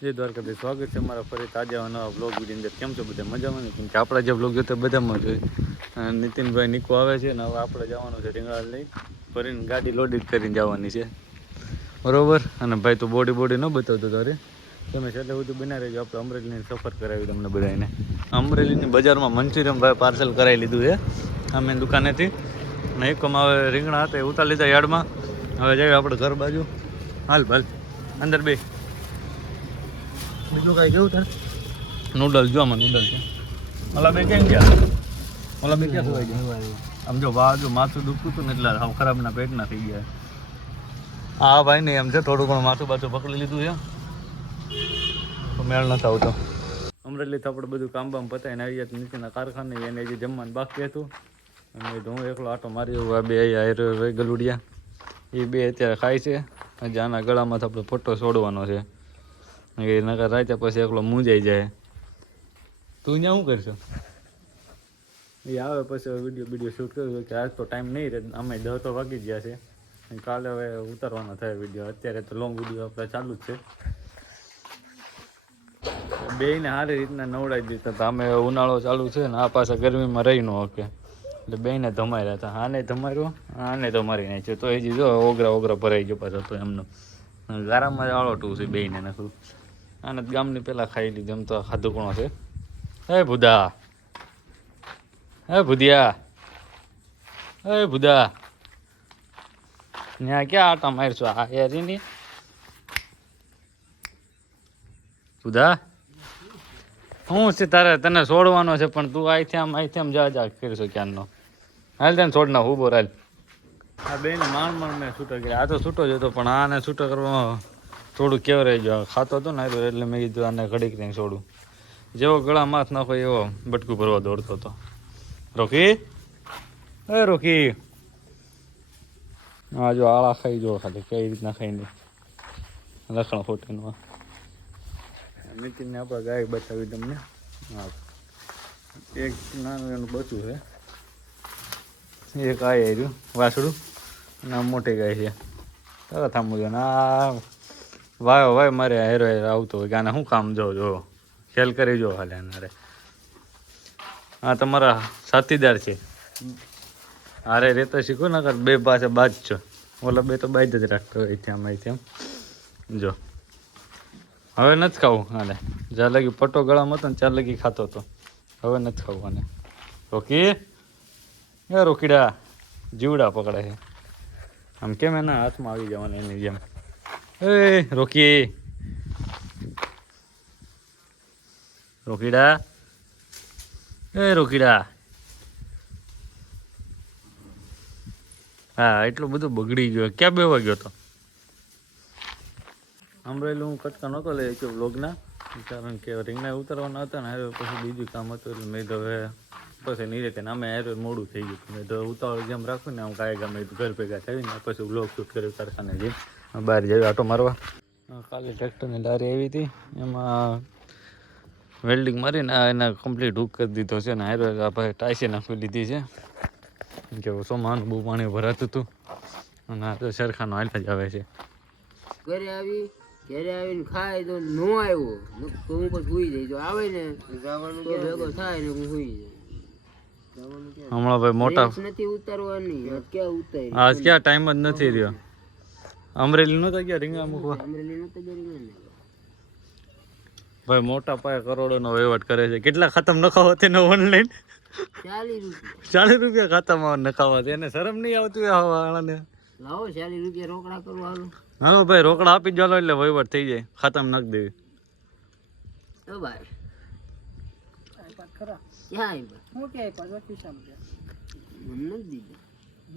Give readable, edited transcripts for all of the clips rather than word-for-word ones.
જય દ્વારકાધીશ, સ્વાગત છે અમારા ફરી તાજા નવા બ્લોગ વિડીયો અંદર. કેમ છો બધા મજામાં ને? કેમ કે આપણા જે બ્લોગ જોતા બધામાં જોઈએ. નીતિનભાઈ નિકો આવે છે ને હવે આપણે જવાનું છે રીંગણા લઈ ભરીને ગાડી લોડિંગ કરીને જવાની છે, બરોબર. અને ભાઈ તો બોડી ન બતાવતો તારે, તમે છેલ્લે બધું બનાવી રહેજો. આપણે અમરેલીની સફર કરાવી તમને બધાને. અમરેલીની બજારમાં મંચુરિયન ભાઈ પાર્સલ કરાવી લીધું છે અમે દુકાનેથી. ને એકમ હવે રીંગણા હતા એ ઉતારી લીધા યાર્ડમાં. હવે જઈએ આપણે ઘર બાજુ. હાલ અંદર બે બીજું કાંઈ કેવું તારે? નૂડલ્સ જો આમાં નૂડલ્સ છે. ઓલા બે કેમ ગયા? ઓલા બે ક્યાં ખવાઈ ગયા? આમ જો જો માથું દુખતું હતું ને એટલે આમ ખરાબના પેટના થઈ ગયા. હા ભાઈ નહીં એમ છે, થોડું ઘણું માથું બાથું પકડી લીધું છે તો મેળ નથી આવતો. અમરેલીથી આપણે બધું કામ પતાવીને આવી ગયા નીચેના કારખાને. એને જે જમવાનું બાકી હતું અને હું એકલો આટો મારી આ બે અહીંયા ગલુડિયા એ બે અત્યારે ખાય છે. હજી આના ગળામાં આપણે ફોટો છોડવાનો છે એ નકર રાતે પછી એકલો મૂંઝાઈ જાય. તું અહીંયા શું કરશો? એ આવે પછી વિડીયો શૂટ કર્યું કે આજ તો ટાઈમ નહીં રહે. અમે 10 તો વાગી ગયા છે. કાલે હવે ઉતારવાનો થાય વિડીયો. અત્યારે તો લોંગ વિડીયો આપણે ચાલુ જ છે. બેયને સારી રીતના નવડાવી દીધા હતા. અમે ઉનાળો ચાલુ છે ને આ પાછા ગરમીમાં રહી ન શકે એટલે બેયને ધમાર્યા હતા. આને ધમાર્યો, આને ધમારી નાખ્યો તો હજી જો ઓગરા ભરાઈ ગયો પાછો તો એમનો ગારામાં આળોટું છે બેયને નાખું. આને ગામની પહેલાં ખાઈ લીધું. એમ તો ખાધું કોણો છે. હે ભૂદા, હે ભૂદિયા, હે ભૂદા, ત્યાં ક્યાં આટા મારશો? આ યારીની ભૂદા શું છે તારે? તને છોડવાનો છે પણ તું અહીંથી આમ જા કરશો ક્યારનો. હાલ તને છોડ ના ઉભો હાલ. આ બેને માંડ મેં છૂટો કર્યા. આ તો છૂટો જ હતો પણ આને છૂટો કરવામાં થોડું કેવરાઈ ગયો. ખાતો હતો ને એટલે મેં કીધું આને ઘડીક રહીને છોડું. જેવો ગળા માથ નાખો એવો બટકું ભરવા દોડતો હતો. રોકી, એ રોકી, હા જો આળા ખાઈ જો ખાલી કઈ રીતના ખાઈને લખણ ખોટીનું. નીતિનને આપણે ગાય બતાવી તમને. હા, એક નાનું એનું બચ્ચું છે, એક આ રહ્યું વાસડું અને આ મોટી ગાય છે. તરત થાંભું જો ને આ વાય મારે હેરો આવતો હોય કે આને શું કામ જો ખેલ કરી જો હાલે આનારે. હા તમારા સાથીદાર છે. હારે રહેતા શીખો ને બે પાસે બાજ છો. ઓલા બે તો બાજ જ રાખતો હોય આમ જો. હવે નથી ખાવું હાલે. જ્યાં લગી પટ્ટો ગળામાં હતો ને ત્યાં લગી ખાતો હતો. હવે નથી ખાવું આને. રોકી, એ રોકીડા જીવડા પકડે છે આમ કેમ એના હાથમાં આવી જવાના એની જેમ. એ રોકી, રોકીડા, એ રોકીડા. હા એટલું બધું બગડી ગયું. ક્યાં બેવા ગયો હતો? અમરેલી હું કટકા નહોતો લઈ શક્યો વ્લોગના, કારણ કે રીંગણા ઉતારવાના હતા ને હારે પછી બીજું કામ હતું એટલે મેં તો હવે પછી નહીં રહેતા ને અમે હારે મોડું થઈ ગયું. મેં તો ઉતાવળ જેમ રાખું ને હું કાંઈ ગમે ઘર ભેગા થઈને પછી વ્લોગ શૂટ કર્યો કારખાને જઈને બહાર જઈએ આટો મારવા. કાલે ટ્રેક્ટરની લારી આવી હતી એમાં વેલ્ડિંગ મારીને એના કમ્પ્લીટ હૂક કરી દીધો છે ને હારે ભાઈ ટાઈસે નાખી લીધી છે કે સોમાનું બહુ પાણી ભરાતું હતું અને આ તો સરખાનો હાલતા જ આવે છે. ઘરે આવીને ખાય તો ન આવ્યો તો હું પછી સુઈ જાય. જો આવે ને તો ભેગો થાય ને હું સુઈ જાય. હમણાં ભાઈ મોટા નથી ઉતારવાની. ક્યાં ઉતારી? આજ ક્યાં ટાઈમ જ નથી રહ્યો. અમરેલી નહોતા ગયા રીંગણા મૂકવા? અમરેલી નતો ગયો ભાઈ મોટા પાયે કરોડોનો વહીવટ કરે છે. કેટલા ખતમ નખાવો તેને ઓનલાઈન? 40 રૂપિયા ખાતામાં નખાવા. એને શરમ નહીં આવતી વાળાને? લાવો 40 રૂપિયા રોકડા કરવા હાલો. હાલો ભાઈ રોકડા આપી જ એટલે વહીવટ થઈ જાય. ખાતામાં નાખી દેવી. ભાઈ ક્યાં હું ક્યાં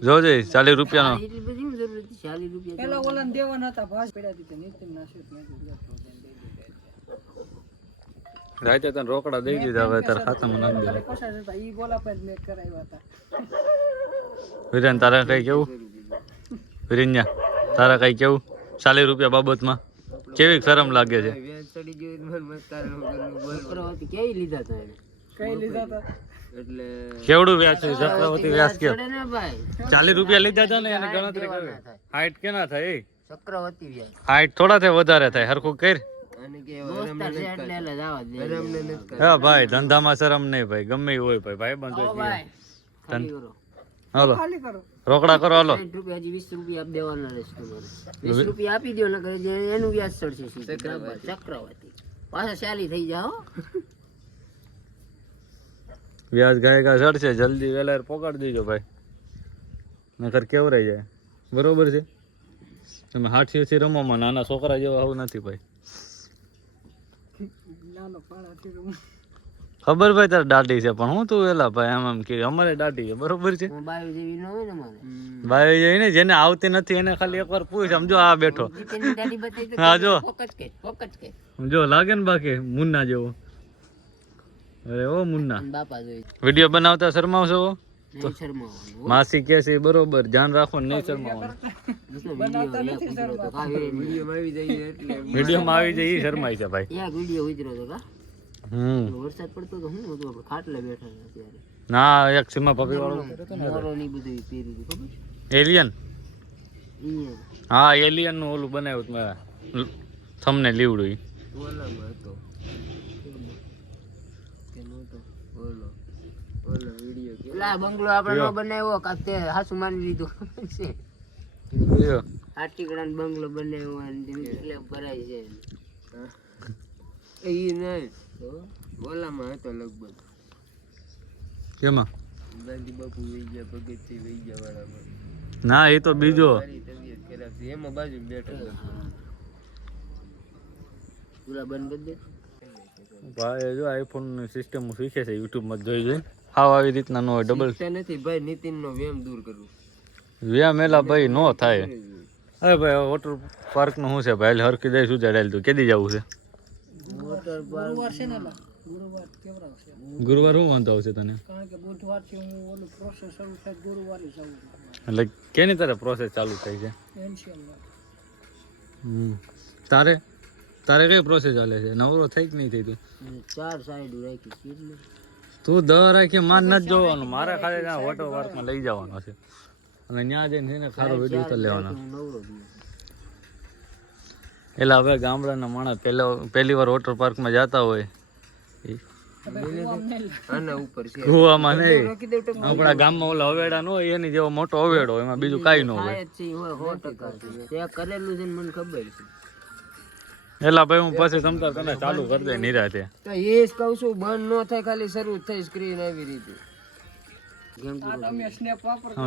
જોજે 40 રૂપિયાનો રાતે તને રોકડા દઈ દીધા. હવે તારે ખાતામાં નાખી દે. વિરેન તારે કઈ કેવું? વિરેન્યા તારા કઈ કેવું 40 રૂપિયા બાબતમાં કેવી શરમ લાગે છે? કેવડું વ્યાજ છે? ચક્રવર્તી વ્યાજ કે 40 રૂપિયા લીધા હતા ને એને ગણતરી કરે. હાઈટ કેના થાય? ચક્રવર્તી વ્યાજ હાઈટ થોડા થાય વધારે થાય. હરખું કર. દોસ્તાર છે એટલે એટલે જવા દે. હા ભાઈ ધંધામાં શરમ નહીં ભાઈ, ગમે ઈ હોય ભાઈ, ભાઈ બંધ આવો ભાઈ ખાલી કરો. હાલો રોકડા કરો હાલો. 60 રૂપિયા હજી 20 રૂપિયા આપ દેવાના રહેશે તમારે. 20 રૂપિયા આપી દો ને કરે એનું વ્યાજ ચડશે સીધું. ચક્રવર્તી પાછા ચાલી થઈ જાઓ. વ્યાજ ગાય ગા ચડશે, જલ્દી વેલા પોકાડી દેજો ભાઈ, નકર કેવું રહી જાય. બરોબર છે, તમે હાથીઓથી રમોમાં નાના છોકરા જેવા આવું નથી ભાઈ. ખબર ભાઈ તારે દાઢી છે પણ હું તું વેલા ભાઈ આમ આમ કે અમારે દાઢી છે. બરોબર છે, બાવી જેવી ન હોય ને મારે. ભાઈ જઈને જેને આવતી નથી એને ખાલી એકવાર પૂછ. સમજો આ બેઠો, જીતેની દાઢી બતાવી તો હા જો ફોકસ કે જો લાગે ને બાકી મુન્ના જેવો. અરે ઓ મુન્ના, બાપા જોઈ વિડીયો બનાવતા શરમાવશો? નહીં શરમાવાનું. માસી કે છે બરોબર, ધ્યાન રાખો ને નહીં શરમાવાનું. વિડીયોમાં આવી જાય ઈ શરમાય છે ભાઈ. એક વિડીયો ઉતર્યો તો કા વરસાદ પડતો તો હું હતું આપણે ખાટલે બેઠા હતા ત્યારે. ના એક સીમા ભાભી વાળો મોરો ની બધું પહેરી હતી ખબર એલિયન. ઈ હા એલિયન નું ઓલું બનાવ્યું હતું મેં તમને લીવડું ઈ. ઓલામાં હતો કે નહોતો ઓલો વિડીયો કે લા બંગલો આપણે નો બનાવ્યો કાક તે હાસુ માની લીધું ખબર છે. યો. આટીકડાનો બંગલો બનાવ્યો અને એટલે ભરાય છે. ઈ નહીં તો ઓલામાં હતો લગભગ. કેમાં? ગાંધી બાપુ વહી ગયા, ભગતસિંહ વહી ગયા વાળામાં. ના એ તો બીજો. મારી તબિયત ખરાબ છે એમાં બાજુ બેઠો પૂરા બંધ કરી દે. ભાઈ જો આઈફોન ની સિસ્ટમ શીખે છે યુટ્યુબ માં જોઈ જોઈ. હાવ આવી રીતના નો ડબલ નથી ભાઈ, નીતિન નો વેમ દૂર કરવું. વ્યામ એલા ભાઈ નો થાય. અરે ભાઈ વોટર પાર્ક નું શું છે ભાઈ, હરખી દઈ શું ચડાયેલ તું કેદી જવું છે? વોટર પાર્ક છે ને ગુરુવાર શું વાંધો આવશે તને? કારણ કે બુધવાર થી હું ઓલું પ્રોસેસ શરૂ થાય ગુરુવારે જવું એટલે કેની તારે પ્રોસેસ ચાલુ થઈ છે? તારે તારે કઈ પ્રોસેસ ચાલે છે? નવરો થઈ કે નહીં થઈ તું? 4 સાઈડ રાખી કેટલી તું દર રાખી માર નથી જોવાનું, મારે ખાલી ત્યાં વોટર પાર્કમાં લઈ જવાનો છે અને ત્યાં જઈને છે ને ખારો વિડીયો ઉતારી લેવાનો. નવરો એટલે હવે ગામડાના માણસ પહેલી વાર વોટર પાર્કમાં જતા હોય આના ઉપર છે કુવામાં નહીં, આપણા ગામમાં ઓલા અવેડા નો હોય એની જેવો મોટો અવેડો, એમાં બીજું કાંઈ ન હોય. થાય જ છે હોય 100% તે કરેલું છે ને મને ખબર છે. એલા ભાઈ હું પછી સમતા તને ચાલુ કરી દે નિરાતે. તો એ જ કહું છું બંધ ન થાય, ખાલી શરૂ થઈ સ્ક્રીન આવી રીતે.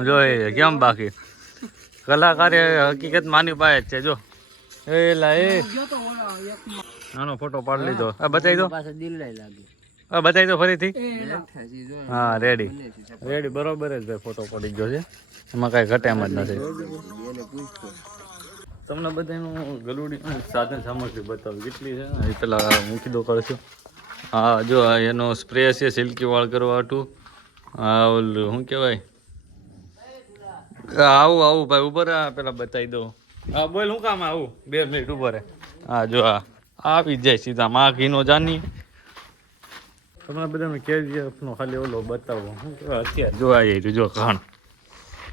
જો એ કેમ બાકી કલાકારે હકીકત માની પાય જ છે. જો એલા એ નાનો ફોટો પાડી લીધો. બતાવી દો, પાછા દિલ લઈ લાગે. બતાવી દો ફરીથી. હા રેડી રેડી બરોબર જ ભાઈ, ફોટો પડી ગયો છે એમાં કાંઈ ઘટે એમ જ નથી. તમને બધાનું ગલુડી સાધન સામગ્રી બતાવી કેટલી છે એ પેલા મૂકી દો કરશું. હા જો એનો સ્પ્રે છે સિલ્કી વાળ કરવા હાટું. હા ઓલું શું કહેવાય, આવું આવું ભાઈ ઉભો રહે પેલા બતાવી દો. હા બોલ શું કામ આવું 2 મિનિટ ઉભો રહે. હા જો આ આવી જાય સીધા માં ઘીનો જાની. તમને બધાને KGF નો ખાલી ઓલો બતાવો શું કહેવાય અત્યારે જોવા જાય જો ઘણ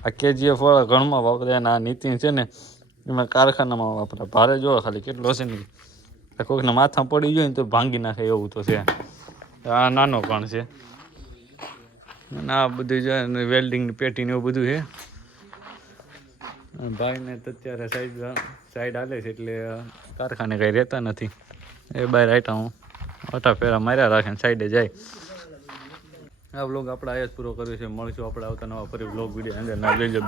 આ KGF વાળા ઘણમાં વાપરે. આ નીતિન છે ને એમાં કારખાનામાં વાપરે ભારે. જો ખાલી કેટલો છે ને કોઈકના માથા પડી ગયો ને તો ભાંગી નાખે એવું તો છે. આ નાનો કણ છે અને આ બધું છે વેલ્ડિંગની પેટી ને એવું બધું છે. ભાઈને તો અત્યારે સાઈડ હાલે છે એટલે કારખાને કંઈ રહેતા નથી. એ બહાર આટા હું આટા ફેરા માર્યા રાખે ને સાઈડે જાય. આ વ્લોગ આપણે આયા જ પૂરો કર્યો છે. મળશું આપણે આવતા નવા ફરી વ્લોગ વિડીયો અંદર ના જોઈ લો.